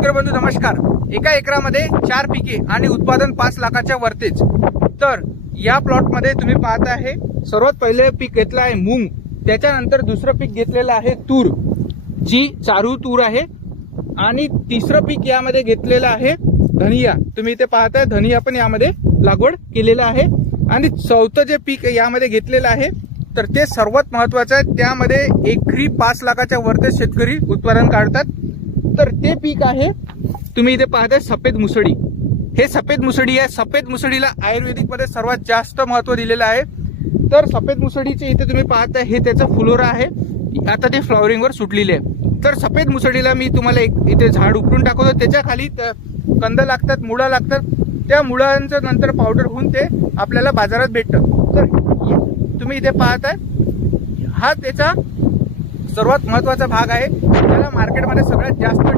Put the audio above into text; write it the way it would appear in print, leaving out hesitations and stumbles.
शेतकरी बंधू नमस्कार। एका एकरामध्ये 4 पिके आणि उत्पादन 5 लाखाच्या वरतीच। तर या प्लॉट मध्ये तुम्ही पाहत आहे सर्वात पहिले पीक घेतलं आहे मूग, त्याच्यानंतर दुसरं पीक घेतलेलं आहे तूर, जी चारू तूर आहे, आणि तिसरं पीक यामध्ये घेतलेलं आहे धनिया। तुम्ही इथे पाहताय धनिया पण यामध्ये लागवड केलेला आहे। आणि चौथं जे पीक यामध्ये घेतलेलं आहे तर ते सर्वात महत्त्वाचं आहे, त्यामध्ये एकरी 5 लाखाच्या वरती शेतकरी उत्पादन काढतात। तर ते पीक आहे तुम्ही इथे पाहताय सफेद मुसळी। हे सफेद मुसळी आहे। सफेद मुसळीला आयुर्वेदिक मध्ये सर्वात जास्त महत्त्व दिलेलं आहे। तर सफेद मुसळीचे इथे तुम्ही पाहताय हे त्याचं फुलोरा आहे, आता ते फ्लॉवरिंग वर सुटलेले आहे। तर सफेद मुसळीला मी तुम्हाला एक इथे झाड उपटून टाकवतो, त्याच्या खाली कंद लागतात, मुळा लागतात, त्या मुळांचं नंतर पावडर होऊन ते आपल्याला बाजारात भेटतं। तर तुम्ही इथे पाहताय हा त्याचा सर्वात महत्त्वाचा भाग आहे, त्याला मार्केटमध्ये सगळ्यात जास्त